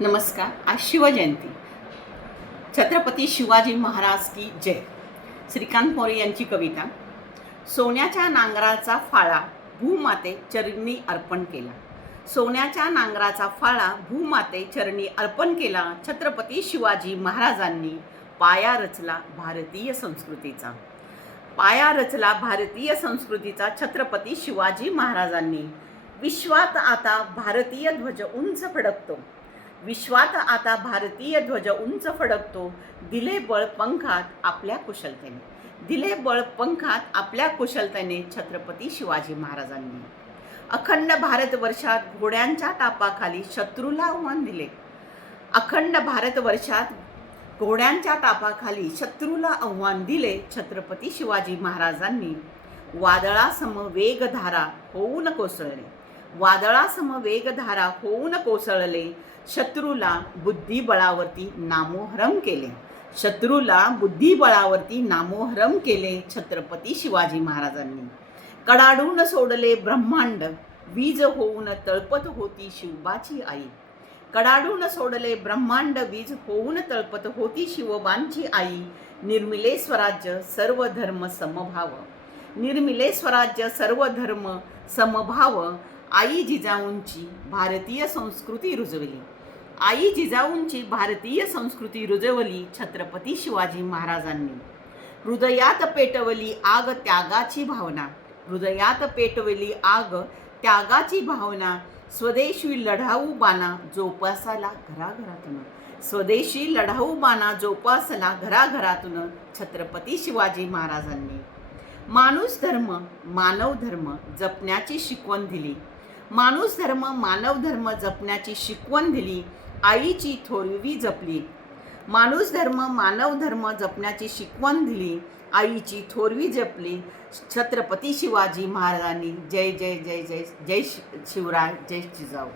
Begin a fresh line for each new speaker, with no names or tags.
नमस्कार आज शिवजयंती. छत्रपती शिवाजी महाराज की जय. श्रीकांत मोरे यांची कविता. सोन्याच्या नांगराचा फाळा भूमाते चरणी अर्पण केला. सोन्याच्या नांगराचा फाळा भूमाते चरणी अर्पण केला. छत्रपती शिवाजी महाराजांनी पाया रचला भारतीय संस्कृतीचा. पाया रचला भारतीय संस्कृतीचा छत्रपती शिवाजी महाराजांनी. विश्वात आता भारतीय ध्वज उंच फडकतो. विश्वात आता भारतीय ध्वज उंच फडकतो. दिले बळ पंखात आपल्या कुशलतेने. दिले बळ पंखात आपल्या कुशलतेने छत्रपती शिवाजी महाराजांनी. अखंड भारतवर्षात घोड्यांच्या तापाखाली शत्रूला आव्हान दिले. अखंड भारतवर्षात घोड्यांच्या तापाखाली शत्रूला आव्हान दिले छत्रपती शिवाजी महाराजांनी. वादळासम वेगधारा होऊन कोसळणे वादळासम वेगधारा होऊन कोसळले. शत्रूला बुद्धिबळावरती नामोहरम केले. शत्रूला बुद्धिबळावरती नामोहरम केले छत्रपती शिवाजी महाराजांनी. कडाडून सोडले ब्रह्मांड वीज होऊन तळपत होती शिवबाची आई. कडाडून सोडले ब्रह्मांड वीज होऊन तळपत होती शिवबांची आई. निर्मिले स्वराज्य सर्व धर्म समभाव. निर्मिले स्वराज्य सर्व धर्म समभाव. आई जिजाऊंची भारतीय संस्कृती रुजवली. आई जिजाऊंची भारतीय संस्कृती रुजवली छत्रपती शिवाजी महाराजांनी. हृदयात पेटवली आग त्यागाची भावना. हृदयात पेटवली आग त्यागाची भावना. स्वदेशी लढाऊ बाणा जोपासाला घराघरातून. स्वदेशी लढाऊ बाणा जोपासला घराघरातून छत्रपती शिवाजी महाराजांनी. माणूस धर्म मानव धर्म जपण्याची शिकवण दिली. माणूस धर्म मानव धर्म जपण्याची शिकवण दिली आईची थोरवी जपली. माणूस धर्म मानव धर्म जपण्याची शिकवण दिली आईची थोरवी जपली. छत्रपती शिवाजी महाराजांनी जय जय जय जय जय शिवराय जय जिजाऊ.